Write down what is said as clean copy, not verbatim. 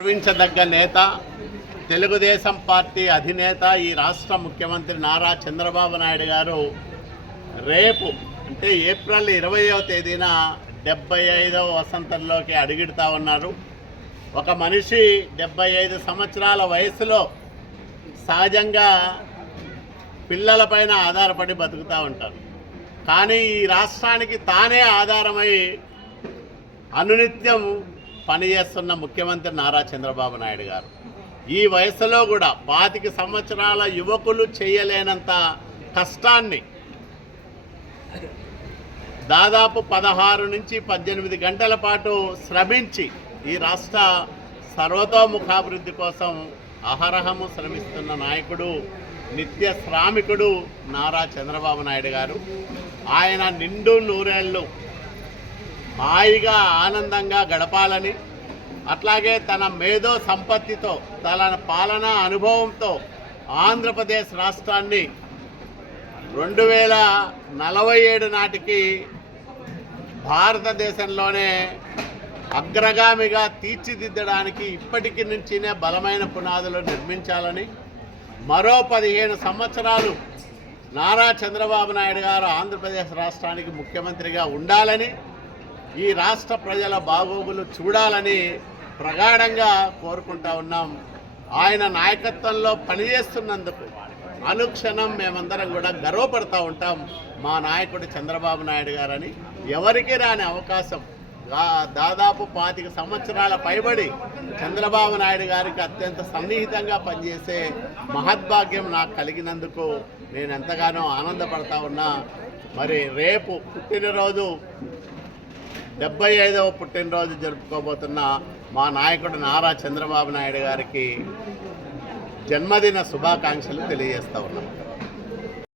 గర్వించదగ్గ నేత, తెలుగుదేశం పార్టీ అధినేత, ఈ రాష్ట్ర ముఖ్యమంత్రి నారా చంద్రబాబు నాయుడు గారు రేపు అంటే ఏప్రిల్ 20వ తేదీన 75వ వసంతంలోకి అడుగుడుతా ఉన్నారు. ఒక మనిషి 75 సంవత్సరాల వయసులో సహజంగా పిల్లలపైన ఆధారపడి బతుకుతూ ఉంటారు. కానీ ఈ రాష్ట్రానికి తానే ఆధారమై అనునిత్యం పనిచేస్తున్న ముఖ్యమంత్రి నారా చంద్రబాబు నాయుడు గారు ఈ వయసులో కూడా 25 సంవత్సరాల యువకులు చేయలేనంత కష్టాన్ని దాదాపు 16 నుంచి 18 గంటల పాటు శ్రమించి ఈ రాష్ట్ర సర్వతోముఖాభివృద్ధి కోసం అహరహము శ్రమిస్తున్న నాయకుడు, నిత్య శ్రామికుడు నారా చంద్రబాబు నాయుడు గారు. ఆయన నిండు నూరేళ్ళు హాయిగా ఆనందంగా గడపాలని, అట్లాగే తన మేధో సంపత్తితో, తన పాలనా అనుభవంతో ఆంధ్రప్రదేశ్ రాష్ట్రాన్ని 2047 నాటికి భారతదేశంలోనే అగ్రగామిగా తీర్చిదిద్దడానికి ఇప్పటికి నుంచినే బలమైన పునాదులు నిర్మించాలని, మరో 15 సంవత్సరాలు నారా చంద్రబాబు నాయుడు గారు ఆంధ్రప్రదేశ్ రాష్ట్రానికి ముఖ్యమంత్రిగా ఉండాలని, ఈ రాష్ట్ర ప్రజల బాగోగులు చూడాలని ప్రగాఢంగా కోరుకుంటా ఉన్నాం. ఆయన నాయకత్వంలో పనిచేస్తున్నందుకు అనుక్షణం మేమందరం కూడా గర్వపడుతూ ఉంటాం. మా నాయకుడు చంద్రబాబు నాయుడు గారని ఎవరికి రాని అవకాశం, దాదాపు 25 సంవత్సరాల పైబడి చంద్రబాబు నాయుడు గారికి అత్యంత సన్నిహితంగా పనిచేసే మహద్భాగ్యం నాకు కలిగినందుకు నేను ఎంతగానో ఆనందపడతా ఉన్నా. మరి రేపు పుట్టినరోజు 75వ పుట్టినరోజు జరుపుకోబోతున్న మా నాయకుడు నారా చంద్రబాబు నాయుడు గారికి జన్మదిన శుభాకాంక్షలు తెలియజేస్తూ ఉన్నాం.